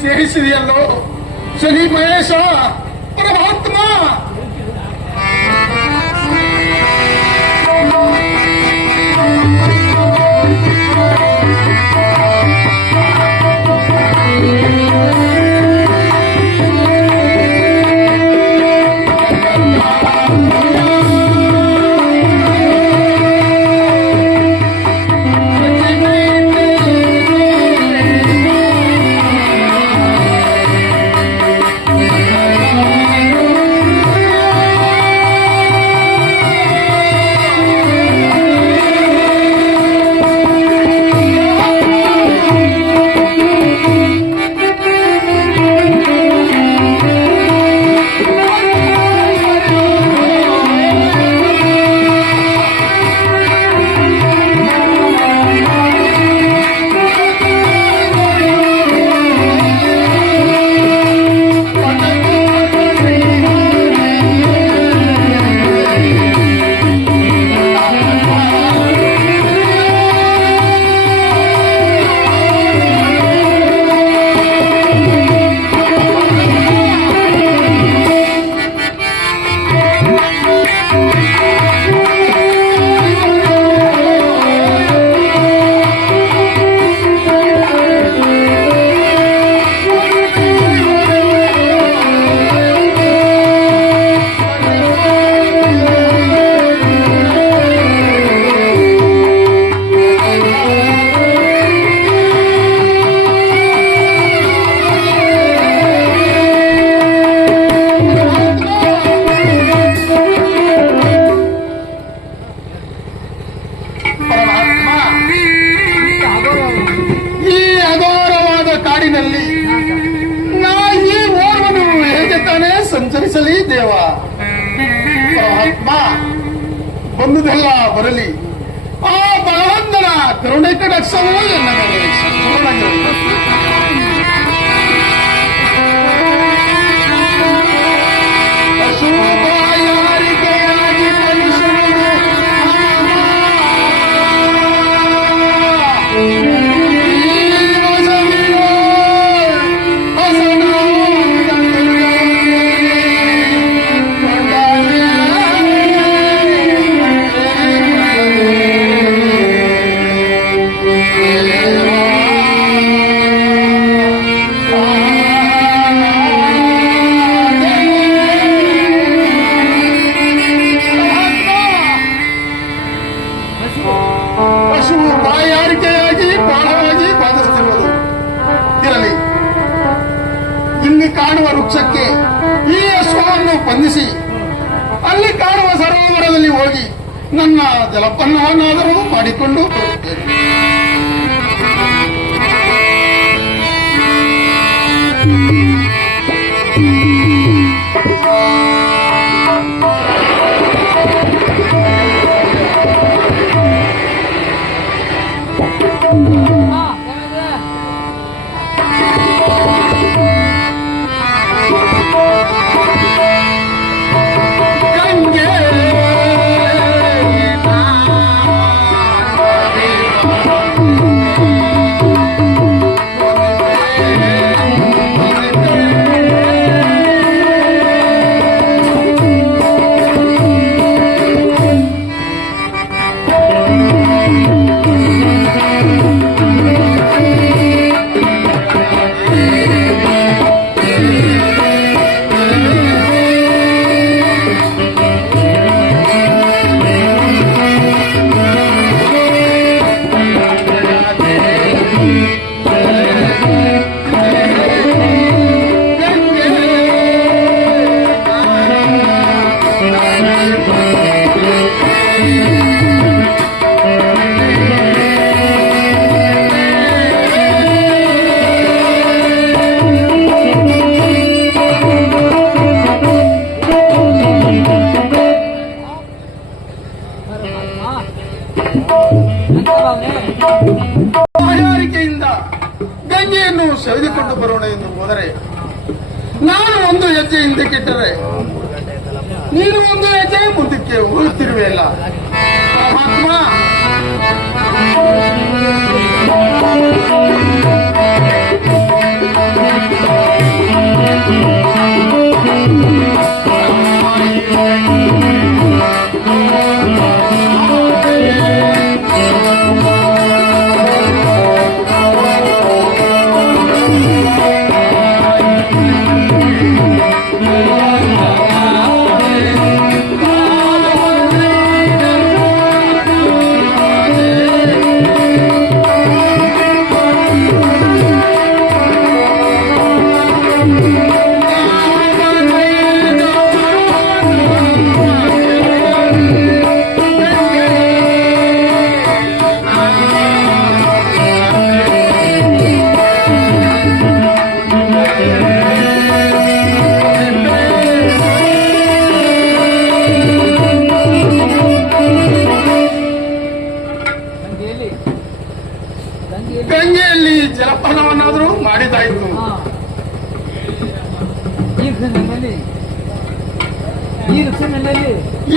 ಸೇರಿಸಿದೆಯಲ್ಲೋ ಶನಿ ಮಹೇಶ ಪರಮಾತ್ಮ ಪರಮಾತ್ಮ ಬಂದುದೆಲ್ಲ ಬರಲಿ. ಆ ಭಗವಂತನ ಕರುಣೆ ಕಡಕ್ಷವೂ ಎನ್ನ ಪಶುವು ಬಾಯಾರಿಕೆಯಾಗಿ ಬಾಣವಾಗಿ ಬಾಧಿಸುತ್ತಿರುವುದು ಇರಲಿ. ಇಲ್ಲಿ ಕಾಣುವ ವೃಕ್ಷಕ್ಕೆ ಈ ಅಶ್ವವನ್ನು ಬಂಧಿಸಿ, ಅಲ್ಲಿ ಕಾಣುವ ಸರೋವರದಲ್ಲಿ ಹೋಗಿ ನನ್ನ ಜಲಪನ್ನವನ್ನಾದರೂ ಮಾಡಿಕೊಂಡು ಬಾಯಾರಿಕೆಯಿಂದ ಗಂಗೆಯನ್ನು ಸೆಳೆದುಕೊಂಡು ಬರೋಣ ಎಂದು ಹೋದರೆ ನಾನು ಒಂದು ಹೆಜ್ಜೆ ಹಿಂದಕ್ಕಿಟ್ಟರೆ ನೀನು ಒಂದು ಹೆಜ್ಜೆ ಮುಂದಕ್ಕೆ ಉಳಿತಿರುವೆ ಇಲ್ಲ ಪರಮಾತ್ಮ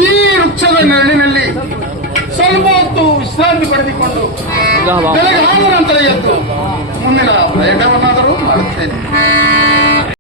ಈ ವೃಕ್ಷದ ನೆರಳಿನಲ್ಲಿ ಸ್ವಲ್ಪ ಹೊತ್ತು ವಿಶ್ರಾಂತಿ ಪಡೆದುಕೊಂಡು ಬೆಳಗ್ಗೆ ನಂತರ ಎದ್ದು ಮುಂದಿನ ಪ್ರಯತ್ನವನ್ನಾದರೂ ಮಾಡುತ್ತೇನೆ.